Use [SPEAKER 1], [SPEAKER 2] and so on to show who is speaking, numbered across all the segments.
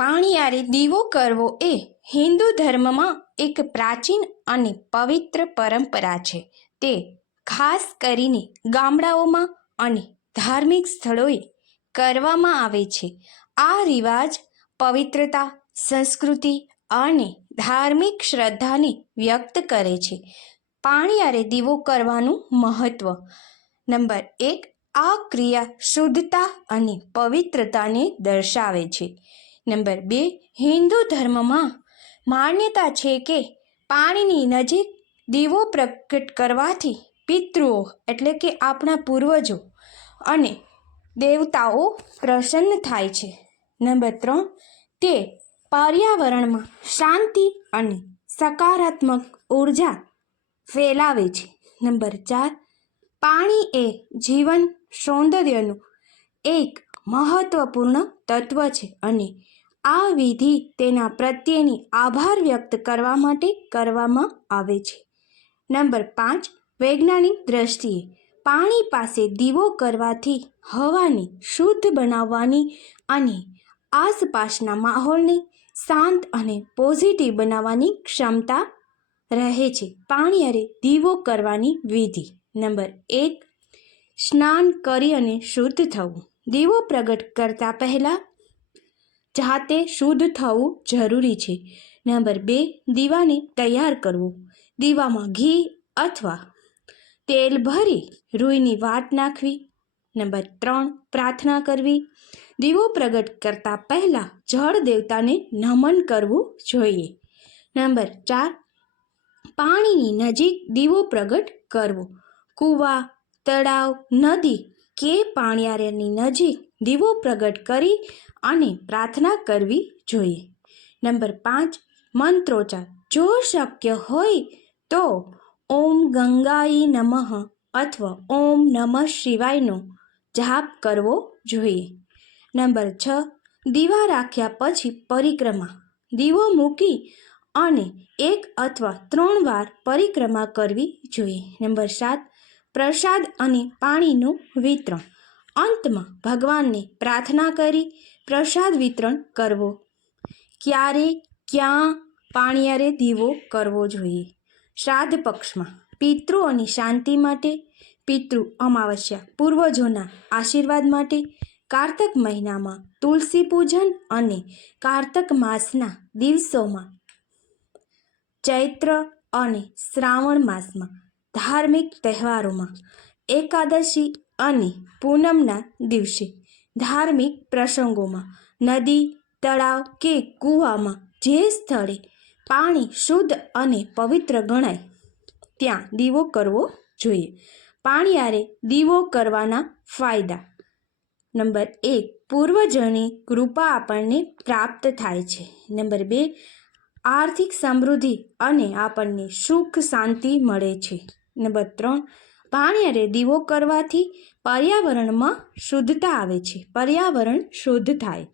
[SPEAKER 1] પાણીયારે દીવો કરવો એ હિન્દુ ધર્મમાં એક પ્રાચીન અને પવિત્ર પરંપરા છે. તે ખાસ કરીને ગામડાઓમાં અને ધાર્મિક સ્થળોએ કરવામાં આવે છે. આ રિવાજ પવિત્રતા, સંસ્કૃતિ અને ધાર્મિક શ્રદ્ધાને વ્યક્ત કરે છે. પાણીયારે દીવો કરવાનું મહત્ત્વ નંબર એક, આ ક્રિયા શુદ્ધતા અને પવિત્રતાને દર્શાવે છે. નંબર બે, હિન્દુ ધર્મમાં માન્યતા છે કે પાણીની નજીક દીવો પ્રગટ કરવાથી પિતૃઓ, એટલે કે આપણા પૂર્વજો અને દેવતાઓ પ્રસન્ન થાય છે. નંબર ત્રણ, તે પર્યાવરણમાં શાંતિ અને સકારાત્મક ઊર્જા ફેલાવે છે. નંબર ચાર, પાણી એ જીવન સૌંદર્યનું એક મહત્વપૂર્ણ તત્વ છે અને આ વિધિ તેના પ્રત્યેની આભાર વ્યક્ત કરવા માટે કરવામાં આવે છે. નંબર પાંચ, વૈજ્ઞાનિક દ્રષ્ટિએ પાણી પાસે દીવો કરવાથી હવાને શુદ્ધ બનાવવાની અને આસપાસના માહોલને શાંત અને પોઝિટિવ બનાવવાની ક્ષમતા રહે છે. પાણી અરે દીવો કરવાની વિધિ. નંબર એક, સ્નાન કરી અને શુદ્ધ થવું. દીવો પ્રગટ કરતા પહેલાં જાતે શુદ્ધ થવું જરૂરી છે. નંબર બે, દીવાને તૈયાર કરવું. દીવામાં ઘી અથવા તેલ ભરી રૂઈની વાટ નાખવી. નંબર ત્રણ, પ્રાર્થના કરવી. દીવો પ્રગટ કરતા પહેલાં જળ દેવતાને નમન કરવું જોઈએ. નંબર ચાર, પાણીની નજીક દીવો પ્રગટ કરવો. કૂવા, તળાવ, નદી કે પાણિયારની નજીક દીવો પ્રગટ કરી અને પ્રાર્થના કરવી જોઈએ. નંબર પાંચ, મંત્રોચ્ચાર. જો શક્ય હોય તો ઓમ ગંગાઈ નમઃ અથવા ઓમ નમઃ શિવાયનો જાપ કરવો જોઈએ. નંબર છ, દીવા રાખ્યા પછી પરિક્રમા. દીવો મૂકી અને એક અથવા ત્રણ વાર પરિક્રમા કરવી જોઈએ. નંબર સાત પ્રસાદ અને પાણીનું વિતરણ. અંતમાં ભગવાનને પ્રાર્થના કરી પ્રસાદ વિતરણ કરવો. ક્યારે, ક્યાં પાણીયારે દીવો કરવો જોઈએ? શ્રાદ્ધ પક્ષમાં પિતૃઓની શાંતિ માટે, પિતૃ અમાવસ્યા પૂર્વજોના આશીર્વાદ માટે, કારતક મહિનામાં તુલસી પૂજન અને કારતક માસના દિવસોમાં ચૈત્ર અને શ્રાવણ માસમાં ધાર્મિક તહેવારોમાં એકાદશી અને પૂનમના દિવસે ધાર્મિક પ્રસંગોમાં નદી, તળાવ કે કૂવામાં જે સ્થળે પાણી શુદ્ધ અને પવિત્ર ગણાય, ત્યાં દીવો કરવો જોઈએ. પાણીયારે દીવો કરવાના ફાયદા. નંબર એક, પૂર્વજની કૃપા આપણને પ્રાપ્ત થાય છે. નંબર બે, આર્થિક સમૃદ્ધિ અને આપણને સુખ શાંતિ મળે છે. નંબર ત્રણ પાણીયારે દીવો કરવાથી પર્યાવરણમાં શુદ્ધતા આવે છે. પર્યાવરણ શુદ્ધ થાય.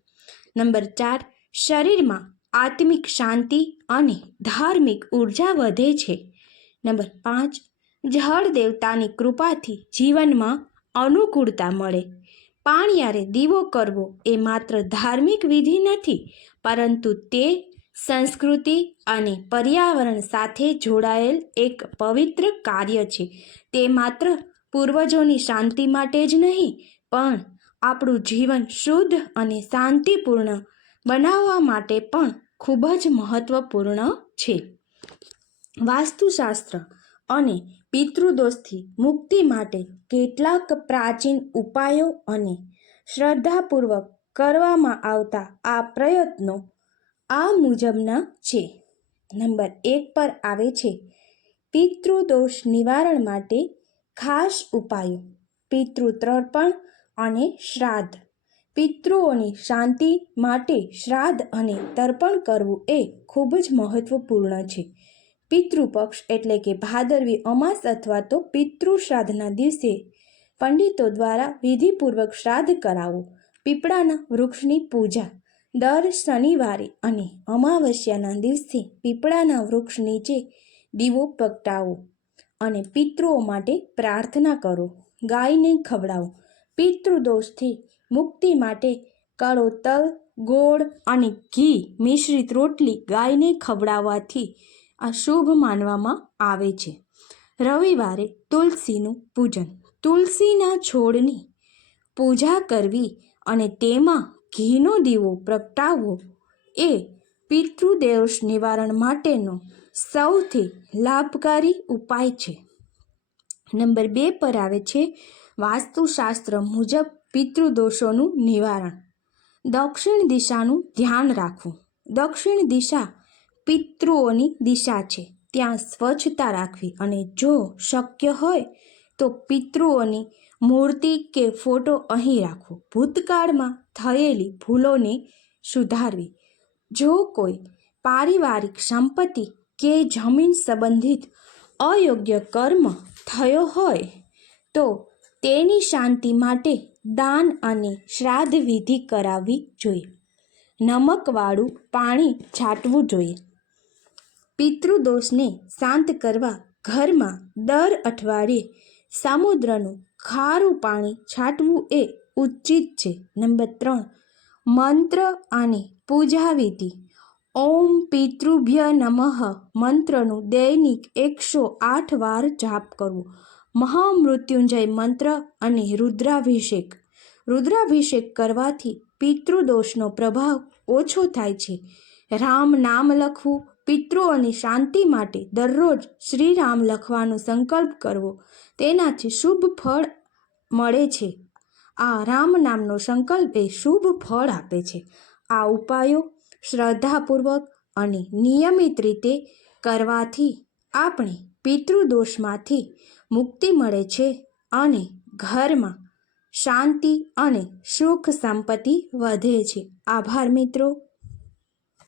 [SPEAKER 1] નંબર ચાર, શરીરમાં આત્મિક શાંતિ અને ધાર્મિક ઊર્જા વધે છે. નંબર પાંચ, જળ દેવતાની કૃપાથી જીવનમાં અનુકૂળતા મળે. પાણીયારે દીવો કરવો એ માત્ર ધાર્મિક વિધિ નથી, પરંતુ તે સંસ્કૃતિ અને પર્યાવરણ સાથે જોડાયેલ એક પવિત્ર કાર્ય છે. તે માત્ર પૂર્વજોની શાંતિ માટે જ નહીં, પણ આપણું જીવન શુદ્ધ અને શાંતિપૂર્ણ બનાવવા માટે પણ ખૂબ જ મહત્વપૂર્ણ છે. વાસ્તુશાસ્ત્ર અને પિતૃદોષથી મુક્તિ માટે કેટલાક પ્રાચીન ઉપાયો અને શ્રદ્ધાપૂર્વક કરવામાં આવતા આ પ્રયત્નો આ મુજબના છે. નંબર એક પર આવે છે. પિતૃદોષ નિવારણ માટે ખાસ ઉપાયો. પિતૃતર્પણ અને શ્રાદ્ધ. પિતૃઓની શાંતિ માટે શ્રાદ્ધ અને તર્પણ કરવું એ ખૂબ જ મહત્વપૂર્ણ છે. પિતૃપક્ષ એટલે કે ભાદરવી અમાસ અથવા તો પિતૃ શ્રાદ્ધના દિવસે પંડિતો દ્વારા વિધિપૂર્વક શ્રાદ્ધ કરાવવું પીપળાના વૃક્ષની પૂજા. દર શનિવારે અને અમાવસ્યાના દિવસે પીપળાના વૃક્ષ નીચે દીવો પ્રગટાવો અને પિતૃઓ માટે પ્રાર્થના કરો. ગાયને ખવડાવો. પિતૃદોષથી મુક્તિ માટે કાળો તલ, ગોળ અને ઘી મિશ્રિત રોટલી ગાયને ખવડાવવાથી આ શુભ માનવામાં આવે છે. રવિવારે તુલસીનું પૂજન. તુલસીના છોડની પૂજા કરવી અને તેમાં ઘીનો દીવો પ્રગટાવવો એ પિતૃદોષ નિવારણ માટેનો સૌથી લાભકારી ઉપાય છે. નંબર બે પર આવે છે વાસ્તુશાસ્ત્ર મુજબ પિતૃદોષોનું નિવારણ. દક્ષિણ દિશાનું ધ્યાન રાખવું. દક્ષિણ દિશા પિતૃઓની દિશા છે. ત્યાં સ્વચ્છતા રાખવી અને જો શક્ય હોય તો પિતૃઓની મૂર્તિ કે ફોટો અહીં રાખવો ભૂતકાળમાં થયેલી ભૂલોને સુધારવી. જો કોઈ પારિવારિક સંપત્તિ કે જમીન સંબંધિત અયોગ્ય કર્મ થયો હોય, તો તેની શાંતિ માટે દાન અને શ્રાદ્ધ વિધિ કરાવવી જોઈએ. નમકવાળું પાણી છાંટવું જોઈએ. પિતૃદોષને શાંત કરવા ઘરમાં દર અઠવાડિયે સમુદ્રનું ખારું પાણી છાંટવું એ ઉચિત છે. નંબર ત્રણ, મંત્ર અને પૂજા વિધિ ઓમ પિતૃભ્ય નમઃ, મંત્રનું દૈનિક એકસો આઠ વાર જાપ કરવો. મહામૃત્યુંજય મંત્ર અને રુદ્રાભિષેક. રુદ્રાભિષેક કરવાથી પિતૃદોષનો પ્રભાવ ઓછો થાય છે. રામ નામ લખવું પિતૃઓની શાંતિ માટે દરરોજ શ્રી રામ લખવાનો સંકલ્પ કરવો તેનાથી શુભ ફળ મળે છે. આ રામ નામનો સંકલ્પ એ શુભ ફળ આપે છે. આ ઉપાયો શ્રદ્ધાપૂર્વક અને નિયમિત રીતે કરવાથી આપણે પિતૃદોષમાંથી મુક્તિ મળે છે અને ઘરમાં શાંતિ અને સુખ સંપત્તિ વધે છે. આભાર મિત્રો.